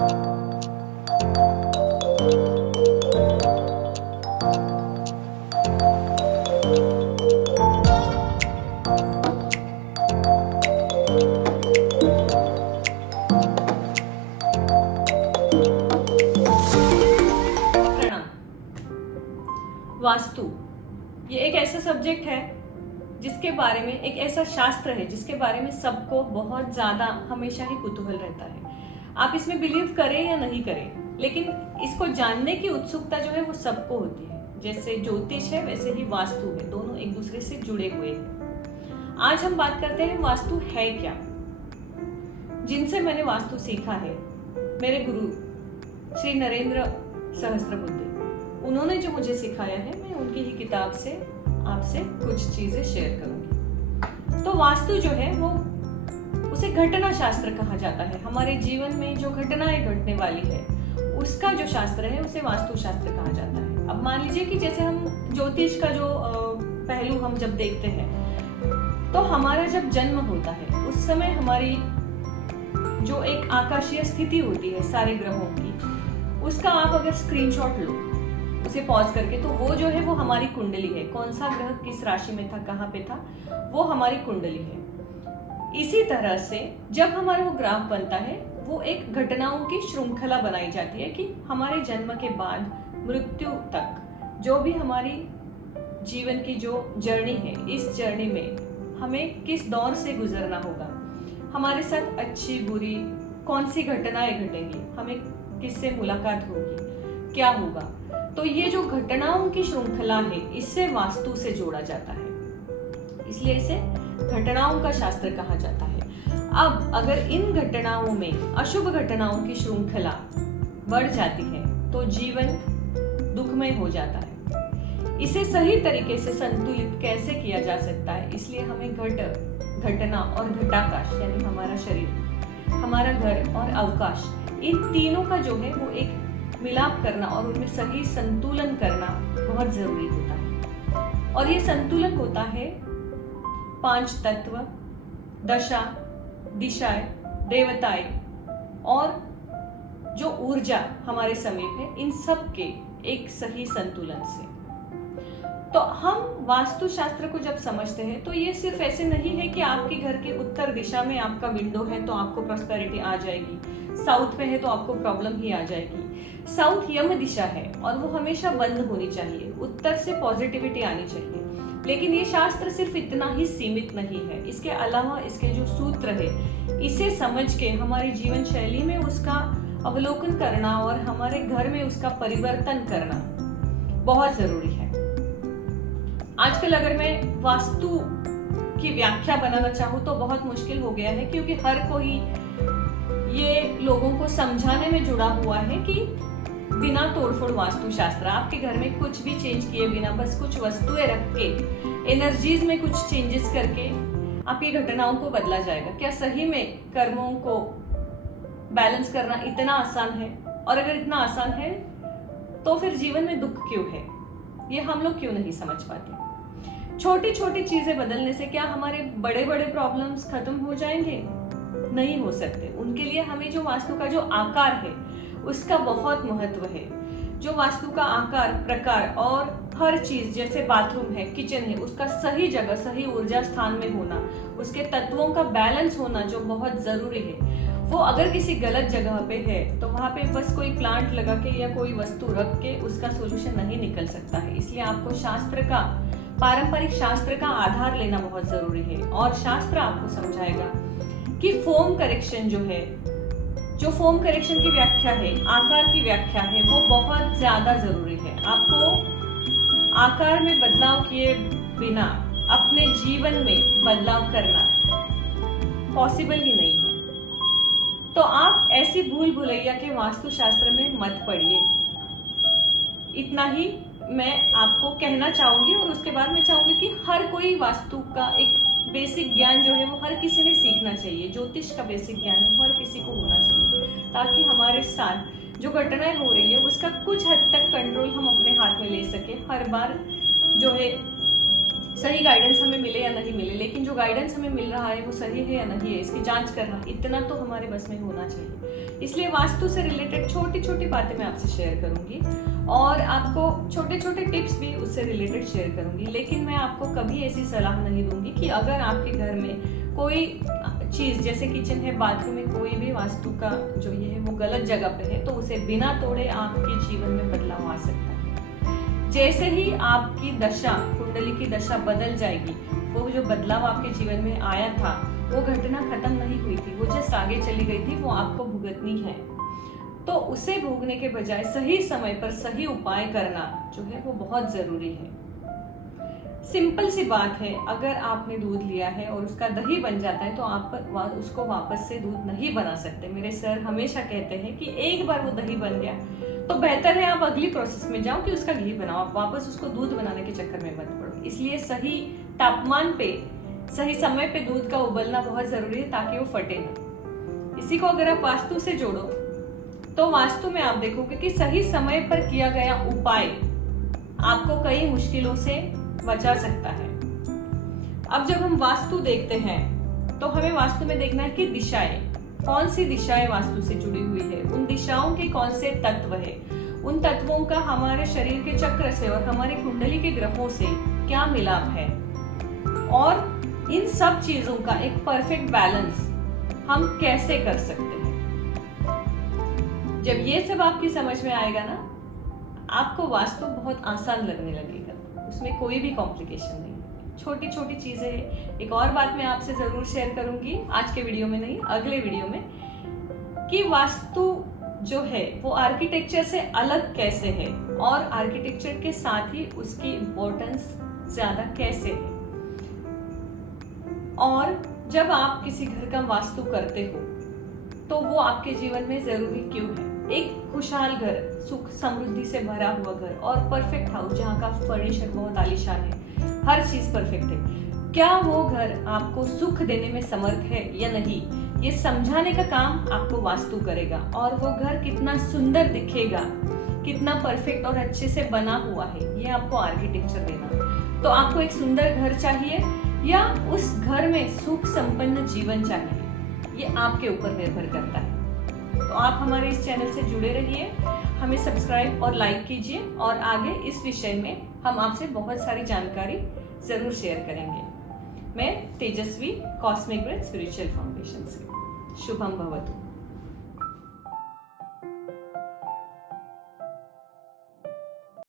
प्रणाम। वास्तु ये एक ऐसा सब्जेक्ट है जिसके बारे में, एक ऐसा शास्त्र है जिसके बारे में सबको बहुत ज़्यादा हमेशा ही कुतूहल रहता है। आप इसमें बिलीव करें या नहीं करें, लेकिन इसको जानने की उत्सुकता जो है वो सबको होती है। जैसे ज्योतिष है वैसे ही वास्तु है, दोनों एक दूसरे से जुड़े हुए हैं। आज हम बात करते हैं वास्तु है क्या। जिनसे मैंने वास्तु सीखा है, मेरे गुरु श्री नरेंद्र सहस्त्रबुद्धे, उन्होंने जो मुझे सिखाया है, मैं उनकी ही किताब से आपसे कुछ चीजें शेयर करूंगी। तो वास्तु जो है वो, उसे घटना शास्त्र कहा जाता है। हमारे जीवन में जो घटनाएं घटने वाली है उसका जो शास्त्र है उसे वास्तु शास्त्र कहा जाता है। अब मान लीजिए कि जैसे हम ज्योतिष का जो पहलू हम जब देखते हैं, तो हमारा जब जन्म होता है उस समय हमारी जो एक आकाशीय स्थिति होती है सारे ग्रहों की, उसका आप अगर स्क्रीनशॉट लो उसे पॉज करके, तो वो जो है वो हमारी कुंडली है। कौन सा ग्रह किस राशि में था, कहाँ पे था, वो हमारी कुंडली है। इसी तरह से जब हमारा वो ग्राफ बनता है, वो एक घटनाओं की श्रृंखला बनाई जाती है कि हमारे जन्म के बाद मृत्यु तक जो भी हमारी जीवन की जो जर्नी है, इस जर्नी में हमें किस दौर से गुजरना होगा, हमारे साथ अच्छी बुरी कौन सी घटनाएं घटेंगी, हमें किससे मुलाकात होगी, क्या होगा। तो ये जो घटनाओं की श्रृंखला है, इससे वास्तु से जोड़ा जाता है, इसलिए इसे घटनाओं का शास्त्र कहा जाता है। अब अगर इन घटनाओं में अशुभ घटनाओं की श्रृंखला बढ़ जाती है तो जीवन दुखमय हो जाता है। इसे सही तरीके से संतुलित कैसे किया जा सकता है, इसलिए हमें घटना और घटाकाश, यानी हमारा शरीर, हमारा घर और अवकाश, इन तीनों का जो है वो एक मिलाप करना और उनमें सही संतुलन करना बहुत जरूरी होता है। और ये संतुलन होता है 5 तत्व, दशा, दिशाएं, देवताएं और जो ऊर्जा हमारे समीप है, इन सब के एक सही संतुलन से। तो हम वास्तु शास्त्र को जब समझते हैं तो ये सिर्फ ऐसे नहीं है कि आपके घर के उत्तर दिशा में आपका विंडो है तो आपको प्रॉस्पेरिटी आ जाएगी, साउथ में है तो आपको प्रॉब्लम ही आ जाएगी। साउथ यम दिशा है और वो हमेशा बंद होनी चाहिए, उत्तर से पॉजिटिविटी आनी चाहिए। लेकिन ये शास्त्र सिर्फ इतना ही सीमित नहीं है, इसके अलावा इसके जो सूत्र है, इसे समझ के हमारी जीवन शैली में उसका अवलोकन करना और हमारे घर में उसका परिवर्तन करना बहुत जरूरी है। आजकल अगर मैं वास्तु की व्याख्या बनाना चाहूँ तो बहुत मुश्किल हो गया है, क्योंकि हर कोई ये लोगों को समझाने में जुड़ा हुआ है कि बिना तोड़फोड़ वास्तु शास्त्र, आपके घर में कुछ भी चेंज किए बिना, बस कुछ वस्तुएं रख के, एनर्जीज में कुछ चेंजेस करके आपकी घटनाओं को बदला जाएगा। क्या सही में कर्मों को बैलेंस करना इतना आसान है? और अगर इतना आसान है तो फिर जीवन में दुख क्यों है, ये हम लोग क्यों नहीं समझ पाते। छोटी छोटी चीजें बदलने से क्या हमारे बड़े बड़े प्रॉब्लम्स खत्म हो जाएंगे? नहीं हो सकते। उनके लिए हमें जो वास्तु का जो आकार है उसका बहुत महत्व है। जो वास्तु का आकार, प्रकार और हर चीज, जैसे बाथरूम है, किचन है, उसका सही जगह, सही ऊर्जा स्थान में होना, उसके तत्वों का बैलेंस होना जो बहुत जरूरी है, वो अगर किसी गलत जगह पे है तो वहां पे बस कोई प्लांट लगा के या कोई वस्तु रख के उसका सोल्यूशन नहीं निकल सकता है। इसलिए आपको शास्त्र का, पारंपरिक शास्त्र का आधार लेना बहुत जरूरी है। और शास्त्र आपको समझाएगा कि फोम करेक्शन जो है, जो फोम करेक्शन की व्याख्या है, आकार की व्याख्या है, वो बहुत ज्यादा जरूरी है। आपको आकार में बदलाव किए बिना अपने जीवन में बदलाव करना पॉसिबल ही नहीं है। तो आप ऐसी भूल भुलैया के वास्तु शास्त्र में मत पड़िए। इतना ही मैं आपको कहना चाहूंगी और उसके बाद मैं चाहूंगी कि हर कोई वास्तु का एक बेसिक ज्ञान जो है वो हर किसी ने सीखना चाहिए। ज्योतिष का बेसिक ज्ञान है वो हर किसी को होना चाहिए, ताकि हमारे साथ जो घटनाएं हो रही है उसका कुछ हद तक कंट्रोल हम अपने हाथ में ले सके। हर बार जो है सही गाइडेंस हमें मिले या नहीं मिले, लेकिन जो गाइडेंस हमें मिल रहा है वो सही है या नहीं है, इसकी जांच करना इतना तो हमारे बस में होना चाहिए। इसलिए वास्तु से रिलेटेड छोटी छोटी बातें मैं आपसे शेयर करूंगी और आपको छोटे छोटे टिप्स भी उससे रिलेटेड शेयर करूंगी। लेकिन मैं आपको कभी ऐसी सलाह नहीं दूंगी कि अगर आपके घर में कोई चीज़ जैसे किचन है, बाथरूम में कोई भी वास्तु का जो ये है वो गलत जगह पे है तो उसे बिना तोड़े आपके जीवन में बदलाव आ सकता है। जैसे ही आपकी दशा, कुंडली की दशा बदल जाएगी, वो जो बदलाव आपके जीवन में आया था वो घटना खत्म नहीं हुई थी, वो जस्ट आगे चली गई थी, वो आपको भुगतनी है। तो उसे भोगने के बजाय सही समय पर सही उपाय करना जो है वो बहुत जरूरी है। सिंपल सी बात है, अगर आपने दूध लिया है और उसका दही बन जाता है तो आप उसको वापस से दूध नहीं बना सकते। मेरे सर हमेशा कहते हैं कि एक बार वो दही बन गया तो बेहतर है आप अगली प्रोसेस में जाओ कि उसका घी बनाओ, आप वापस उसको दूध बनाने के चक्कर में मत पड़ो। इसलिए सही तापमान पे सही समय पे दूध का उबलना बहुत जरूरी है ताकि वो फटे ना। इसी को अगर आप वास्तु से जोड़ो तो वास्तु में आप देखोगे कि सही समय पर किया गया उपाय आपको कई मुश्किलों से बचा सकता है। अब जब हम वास्तु देखते हैं तो हमें वास्तु में देखना है कि दिशाएं, कौन सी दिशाएं वास्तु से जुड़ी हुई है, उन दिशाओं के कौन से तत्व है, उन तत्वों का हमारे शरीर के चक्र से और हमारे कुंडली के ग्रहों से क्या मिलाप है, और इन सब चीजों का एक परफेक्ट बैलेंस हम कैसे कर सकते हैं। जब ये सब आपकी समझ में आएगा ना, आपको वास्तु बहुत आसान लगने लगेगा, उसमें कोई भी कॉम्प्लिकेशन नहीं, छोटी छोटी चीजें हैं। एक और बात मैं आपसे जरूर शेयर करूंगी, आज के वीडियो में नहीं, अगले वीडियो में, कि वास्तु जो है वो आर्किटेक्चर से अलग कैसे है और आर्किटेक्चर के साथ ही उसकी इम्पोर्टेंस ज्यादा कैसे है, और जब आप किसी घर का वास्तु करते हो तो वो आपके जीवन में जरूरी क्यों है। एक खुशहाल घर, सुख समृद्धि से भरा हुआ घर और परफेक्ट हाउस जहाँ का फर्नीचर बहुत आलीशान है, हर चीज परफेक्ट है, क्या वो घर आपको सुख देने में समर्थ है या नहीं, ये समझाने का काम आपको वास्तु करेगा। और वो घर कितना सुंदर दिखेगा, कितना परफेक्ट और अच्छे से बना हुआ है, ये आपको आर्किटेक्चर देना। तो आपको एक सुंदर घर चाहिए या उस घर में सुख संपन्न जीवन चाहिए, ये आपके ऊपर निर्भर करता है। तो आप हमारे इस चैनल से जुड़े रहिए, हमें सब्सक्राइब और लाइक कीजिए, और आगे इस विषय में हम आपसे बहुत सारी जानकारी जरूर शेयर करेंगे। मैं तेजस्वी, कॉस्मिक ब्रेथ स्पिरिचुअल फाउंडेशन से। शुभम भवतु।